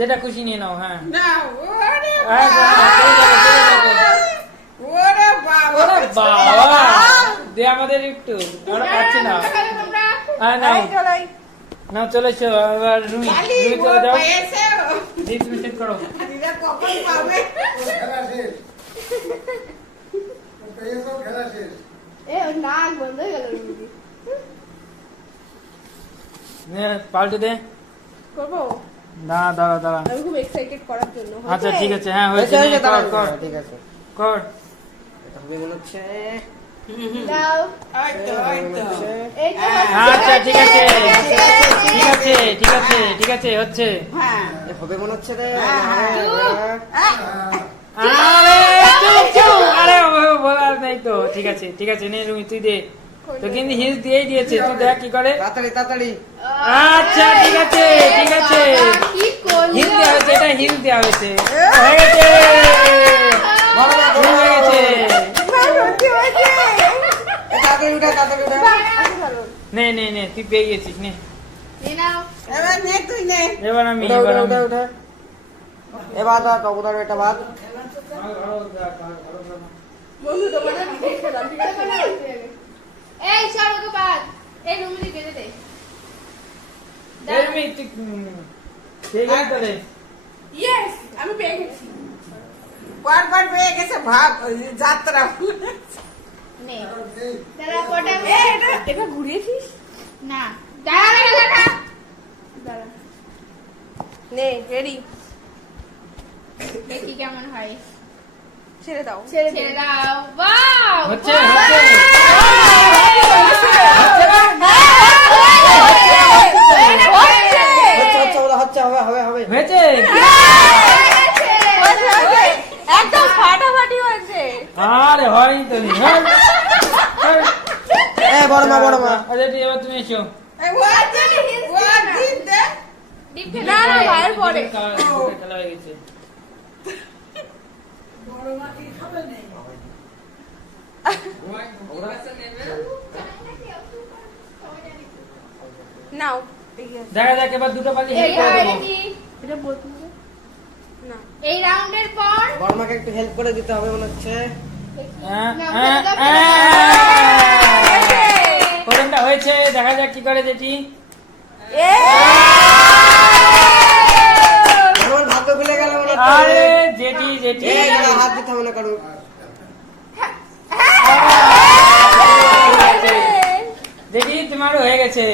যেটা খুশি নিয়ে নাও। হ্যাঁ না ওরে ওরে বাবা বাবা দে আমাদের একটু ওরা খাচ্ছে না। হ্যাঁ নাও নাও চলে এসো এবার রুমি চলে যাও। জি তুমি সেট করো। কখন পাবে নাক বন্ধ হয়ে গেল। পাল্টে দে। করবো না দাঁড়া দাঁড়া। আমি খুব এক্সাইটেড করার জন্য। আচ্ছা ঠিক আছে হ্যাঁ হয়েছে কর ঠিক আছে কর। এটা হবে মনে হচ্ছে দাও। এই তো আচ্ছা ঠিক আছে ঠিক আছে ঠিক আছে ঠিক আছে হচ্ছে। হ্যাঁ এ হবে মনে হচ্ছে রে আরে চুপ চুপ আরে বলার নাই তো। ঠিক আছে ঠিক আছে নে রুমি তুই দে। তো কিন্তু হিল দিয়েই দিয়েছে তুই দেখ কি করে। তাড়াতাড়ি তাড়াতাড়ি আচ্ছা ঠিক আছে ঠিক আছে কি করলি? হিল দেওয়া হয়েছে এটা হিল দেওয়া হয়েছে হয়ে গেছে হিল হয়ে গেছে। তাড়াতাড়ি উঠা তাড়াতাড়ি উঠা নে নে নে তুই পেয়ে গেছিস নে। এই নাও। এবার নে তুই নে এবার আমি উঠা এবার উঠা আমি উঠা উঠা এবার দাও কবুতর এটা বাদ বন্ধু তোমার না ভিডিও খেলাম ঠিক আছে না? এই সর ওকে বাদ। এই রুমে গেলে দে। এই রুমি তুই পেয়ে গেলি তাহলে। ইয়েস আমি পেয়ে গেছি বারবার পেয়ে গেছে ভাব যাত্রা নে। দাঁড়া কটা এটা ঘুরিয়েছিস না। দাঁড়া দাঁড়া দাঁড়া। নে রেডি দেখি কেমন হয়। ছেড়ে দাও ছেড়ে দাও। ওয়াও হচ্ছে হচ্ছে হচ্ছে হবে হবে হবে হয়েছে। একদম ফাটাফাটি হয়েছে আরে হয়নি তো নি এ বড় মা আচ্ছা ঠিক এবার তুমি এসো। ডিপ না না বাইরে পড়ে খেলা হয়ে গেছে। নাও দেখা যাক এবার দুটো পালি হেল্প করে দেবো। এটা বলতে না এই রাউন্ডের পর বড় মাকে একটু হেল্প করে দিতে হবে মনে হচ্ছে প্রথমটা হয়েছে দেখা যাক কি করে যেটি। আমার ভাগ্য খুলে গেল মনে হচ্ছে আরে যেটি যেটি এই না, হাত দিতে হবে না কারণ যেটি তোমার হয়ে গেছে।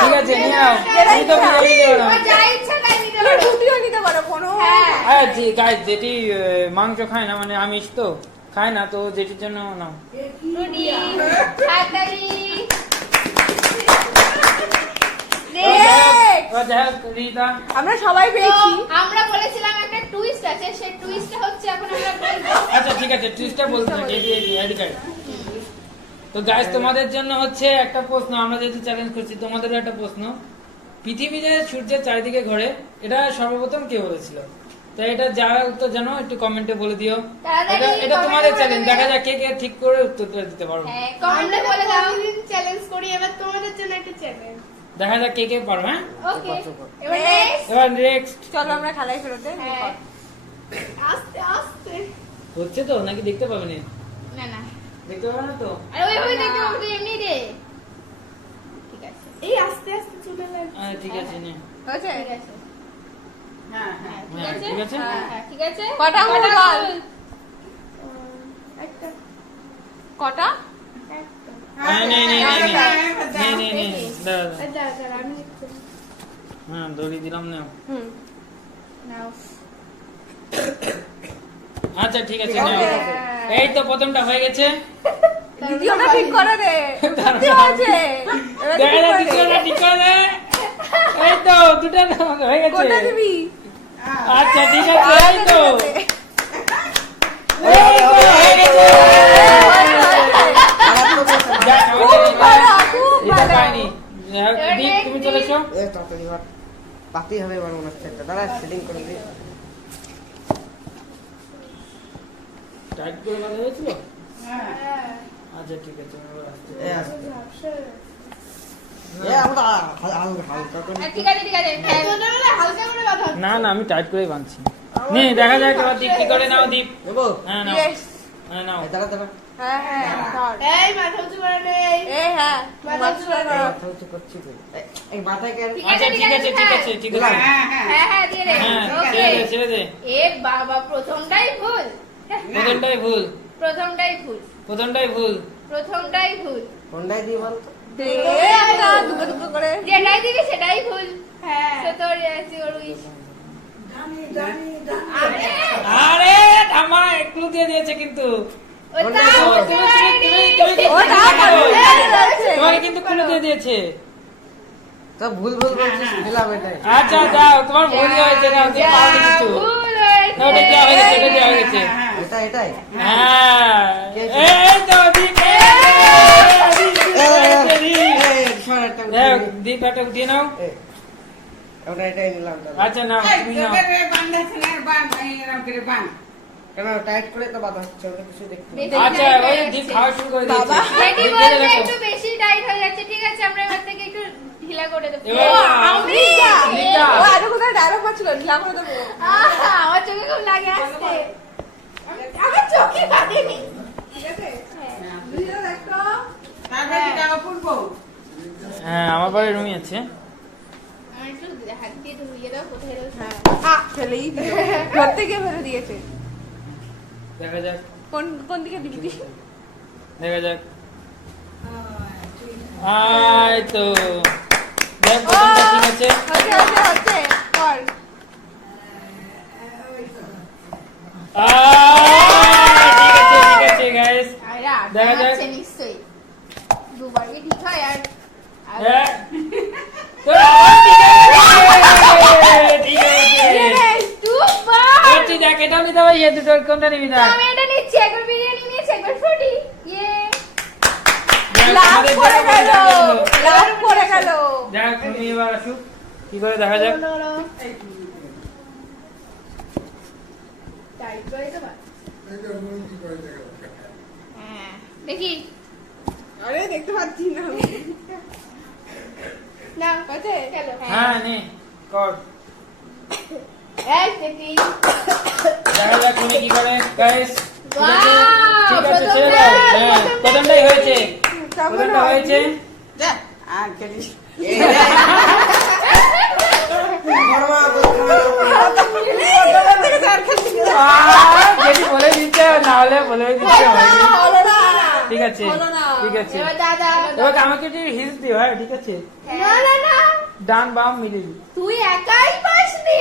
ঠিক আছে নিয়ে নাও। তুমি তো বিরিয়ানি দিও না। যা ইচ্ছা তাই নিতে পারো। ছুটিও নিতে পারো কোনো হ্যাঁ হ্যাঁ গাইস যেটি মাংস খায় না মানে আমিষ তো খায় না তো যেটির জন্য নাও। রুডি হাততালি। এবার যাই হোক রিতা আমরা সবাই পেয়েছি আমরা বলেছিলাম একটা টুইস্ট আছে সেই টুইস্টটা হচ্ছে এখন আমরা বলবো। আচ্ছা ঠিক আছে টুইস্টটা বলতে থাকি এই আইডি কার্ড। তো গাইস তোমাদের জন্য হচ্ছে একটা প্রশ্ন আমরা যেহেতু চ্যালেঞ্জ করছি তোমাদেরও একটা প্রশ্ন। পৃথিবী যে সূর্যের চারিদিকে ঘোরে এটা সর্বপ্রথম কে বলেছিল? তো এটা যারা উত্তর জানো একটু কমেন্টে বলে দিও। এটা এটা তোমাদের চ্যালেঞ্জ দেখা যাক কে কে ঠিক করে উত্তরটা দিতে পারো। হ্যাঁ কমেন্টে বলে দাও। চ্যালেঞ্জ করি এবার তোমাদের জন্য একটা চ্যালেঞ্জ। দেখা যাক কে কে পারো। হ্যাঁ ওকে এবার নেক্সট। এবার নেক্সট চলো আমরা খেলায় ফেরত দেই হ্যাঁ আস্তে আস্তে। হচ্ছে তো নাকি দেখতে পাবে না? না না দেখতে পাবে না তো? আরে ওই দেখতে পাবো তুই এমনি দে। ঠিক আছে এই আস্তে আস্তে চলে যাবে। আরে ঠিক আছে নে। হয়েছে ঠিক আছে হ্যাঁ হ্যাঁ হ্যাঁ ঠিক আছে ঠিক আছে হ্যাঁ ঠিক আছে কটা আঙুল বল? একটা কটা হ্যাঁ নে নে নে নে নে নে দাঁড়া দাঁড়া দাঁড়া আমি একটু হ্যাঁ দড়ি দিলাম না। হুম নাও। আচ্ছা ঠিক আছে Okay. নাও। এই তো প্রথমটা হয়ে গেছে। দ্বিতীয়টা ঠিক করে দে সত্যি হয়েছে এবার দেখা ঠিক যাক করে দে। দ্বিতীয়টা ঠিক করে দে। এই তো দুটো হয়ে গেছে। কোনটা দিবি আচ্ছা ঠিক আছে এই তো ঠিক আছে। এই তো হয়ে গেছে। যাক, আমাদের খুব এটা ভালো। পাইনি। দীপ তুমি চলে এসো। এ তাড়াতাড়ি এবার পাতি হবে এবার মনে হচ্ছে একটা দাঁড়া সেটিং করে দিই টাইট করে বাঁধা হয়েছিল? হ্যাঁ হ্যাঁ আচ্ছা ঠিক আছে আমি এবার আসছি। এ আসতে আমরা হালকা করে ঠিক আছে ছোটবেলায় হালকা করে কথা হচ্ছে। না না আমি টাইট করেই বাঁধছি নে দেখা যাক এবার দীপ কি করে নাও দীপ দেবো হ্যাঁ নাও Yes. হ্যাঁ নাও দাঁড়া দাঁড়া হ্যাঁ হ্যাঁ ধর। এই মাথা উঁচু করে নেই এই হ্যাঁ মাথা উঁচু করে মাথা নাও। মাথা উঁচু করছি তো। এই মাথায় কেন ঠিক আচ্ছা আছে, ঠিক আছে ঠিক আছে ঠিক আছে হ্যাঁ হ্যাঁ হ্যাঁ দিয়ে দে হ্যাঁ ওকে ছেড়ে দে ছেড়ে দে এ বাবা প্রথমটাই ভুল প্রথমটাই ভুল প্রথমটাই ভুল প্রথমটাই ভুল প্রথমটাই ভুল কোনটাই দিই বল তো দে একটা দুটো দুটো করে যেটাই দিবি সেটাই ভুল হ্যাঁ সে তোর আছে ওরুইস আরে ঠাম্মা একটু দিয়ে দিয়েছে কিন্তু ওটা ওটা যাচ্ছে তোমাকে কিন্তু ক্লু দিয়ে দিয়েছে তো ভুল ভুল বলছিস দিলাম এটাই আচ্ছা যাও তোমার ভুল হয়েছে না তুমি পাওনি কিছু ভুল না, ওটা দেওয়া হয়ে গেছে ওটা দেওয়া হয়ে গেছে এটাই হ্যাঁ এই তো দীপ দীপ একটা দিয়ে নাও ওটা এটাই নিলাম তাহলে। আচ্ছা নাও এই তুমি নাও তোদের এই বান্ধাছে না বান এরকম করে বান কেন টাইট করে তো বাধা হচ্ছে ওটা কিছু দেখতে বেশি আচ্ছা টাইট ওই হয়ে দীপ যাচ্ছে। খাওয়া শুরু করে দিয়েছে বাবা। বেটি দীপ বলছে দিয়ে রাখো। একটু বেশি টাইট হয়ে যাচ্ছে ঠিক আছে আমরা এবার থেকে একটু ঢিলা করে দেবো এবার আমি দীপটা। ও আজ কোথায় ডায়লগ পাচ্ছিল ঢিলা করে দেবো আহা, আমার চোখে খুব লাগে আসছে আমার চোখে লাগেনি ঠিক আছে হ্যাঁ। ভিডিও দেখো তারপরে কি জামা পরবো হ্যাঁ আমার বাড়ির রুমই আছে আমার একটু হাত দিয়ে ধুইয়ে দাও কোথায় রয়েছে ফেলেই দিল ধরতে গিয়ে ফেলে দিয়েছে দেখা যাক কোন কোন দিকে দিবি দেখা যাক আই তো দেখ প্রথমটা ঠিক আছে হচ্ছে হচ্ছে হচ্ছে কর ঠিক আছে গাইস আরে দেখা যাক। আছে নিশ্চয়ই দুবার কি ঠিক হয় আর হ্যাঁ তো ঠিক আছে দুবার তুই দেখ এটা নিতে হবে এই দুটোর কোনটা নিবি দেখ আমি এটা নিচ্ছি একবার বিরিয়ানি নিয়েছি একবার ফ্রুটি ইয়ে লাভ করে গেল লাভ করে গেল দেখ তুমি এবার আসুক কি করে দেখা যাক টাইট করে দেবা হ্যাঁ দেখি আরে দেখতে পাচ্ছি না আমি না হচ্ছে গেল হ্যাঁ নে কর এই দেখি দেখা যাক তুমি কি করে গাইস ঠিক আছে Wow, ছেড়ে দাও হ্যাঁ প্রথমটাই হয়েছে প্রথমটা হয়েছে যা আর খেলিস বড়মা যদি বলে দিচ্ছে না হলে বলে দিচ্ছে হয়নি হলো না ঠিক আছে হলো না। ঠিক আছে এবার দাদা এবার আমাকে একটু হিলস দিও হ্যাঁ ঠিক আছে না না না ডান বাম মিডিল তুই একাই পাসনি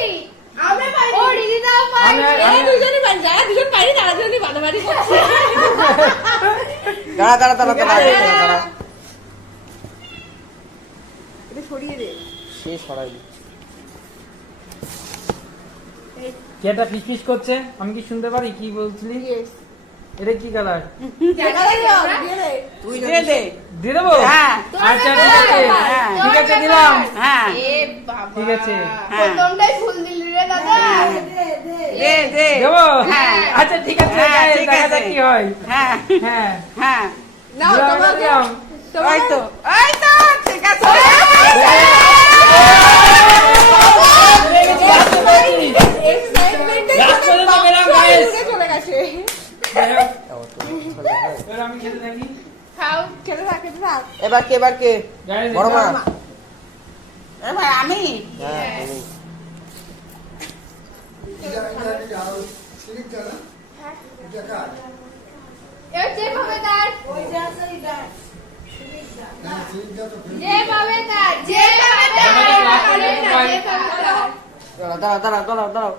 আমরা পারি ও দিদিটাও পারি আমরা- এই দুজনই পারি যারা দুজন পারি তারা দুজনই বাড়াবাড়ি করছে দাঁড়া দাঁড়া দাঁড়া দাঁড়া এটা সরিয়ে দে সে সরাই দিচ্ছে কি একটা ফিসফিস করছে আমি কি শুনতে পারি কি বলছিলি ইয়েস এটা কি কালার তুই দে দে দিয়ে দেবো হ্যাঁ। আচ্ছা ঠিক আছে হ্যাঁ। ঠিক আছে দিলাম হ্যাঁ এ বাবা ঠিক আছে। প্রথমটাই ফুল দিলি রে দাদা দে দে দেবো হ্যাঁ। আচ্ছা ঠিক আছে হ্যাঁ, guys, ঠিক দেখা আছে। যাক কি হয় হ্যাঁ হ্যাঁ হ্যাঁ নাও দিলাম, তোমাকে দিলাম। ওই তো ওই তো ঠিক আছে এক্সাইটমেন্টে Last পর্যন্ত পেলাম, guys. চলে গেছে যাই হোক, এবার আমি খেতে থাকি খাও খেতে থাক খেতে থাক এবার কে Guys, বড়মা এটা- এবার আমি হ্যাঁ এবার যে পাবে তার যে পাবে তার যে পাবে তার আমাকে class করে আরে দিতে না, হয়। যে পাবে তার। দাঁড়াও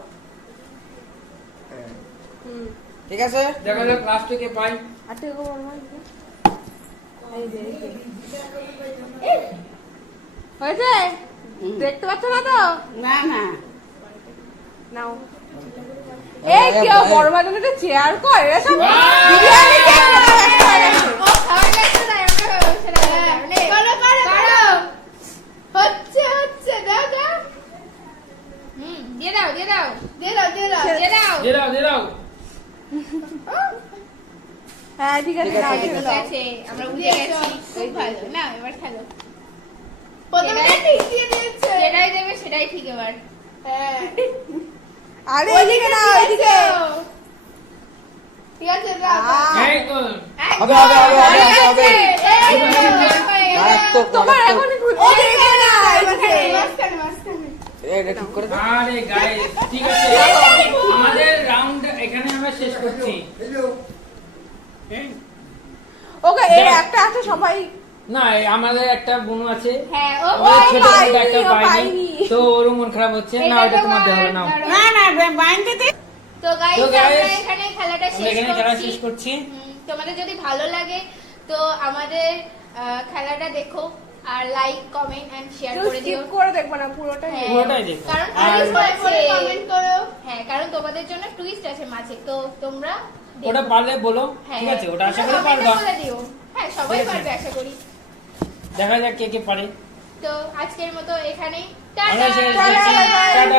ঠিক আছে দেখা যাক লাস্ট থেকে পাই আর তুই গো বড় এই যে হয়েছে দেখতে পাচ্ছ না তো না না নাও এই কেউ বড় বাজারে একটা চেয়ার কর এরা সব Wow! বিরিয়ানি খেয়ে চলে গেছে। ও খাওয়া লাগছে না, আমাকে হচ্ছে না। করো, করো, করো। হচ্ছে, দাও, দাও। দিয়ে দাও, দিয়ে দাও। দিয়ে দাও, দিয়ে দাও, দিয়ে দাও। দিয়ে দাও দিয়ে দাও হ্যাঁ ঠিক আছে নাও, ঠিক ছেড়ে দাও। আছে, আমরা বুঝে গেছি। খুব ভালো। না, এবার খেলো। প্রথমে ঠিক দিয়ে দিয়েছে যেটাই দেবে সেটাই ঠিক এবার হ্যাঁ আরে ওইদিকে না ওইদিকে ঠিক আছে না এই তো হবে হবে হবে হবে হবে মারাত্মক তোমার মারাত্মক। এখন ওইদিকে না ওইদিকে এটা ঠিক করে দাও। আরে গাইস ঠিক আছে আমাদের রাউন্ড এখানে আমরা শেষ করছি ওকে এই একটা আছে সবাই না এই আমাদের একটা বোন আছে হ্যাঁ ও ওই ছোট পাইনি, বোনটা একটা ও পাইনি পাইনি। তো ওর মন খারাপ হচ্ছে না ওটা তোমার দেওয়া হবে না না না বাইন্দে দে তো গাইস তো guys, আমরা এখানে খেলাটা আমরা শেষ এখানে খেলা করছি শেষ করছি তোমাদের যদি ভালো লাগে তো আমাদের খেলাটা দেখো আর লাইক কমেন্ট এন্ড শেয়ার করে দিও স্কিপ করে দেখবে না পুরোটাই হ্যাঁ, পুরোটাই দেখো। কারণ আর- কমেন্ট করো হ্যাঁ কারণ তোমাদের জন্য টুইস্ট আছে মাঝে তো তোমরা দেখো। ওটা পারলে বলো হ্যাঁ, ঠিক আছে ওটা আশা তোমরা করি comment এ পারবা বলে দিও হ্যাঁ সবাই ঠিক আছে। পারবে আশা করি দেখা যাক কে কে পারে তো আজকের মতো এখানেই আমরা টাটা শেষ করছি। টাটা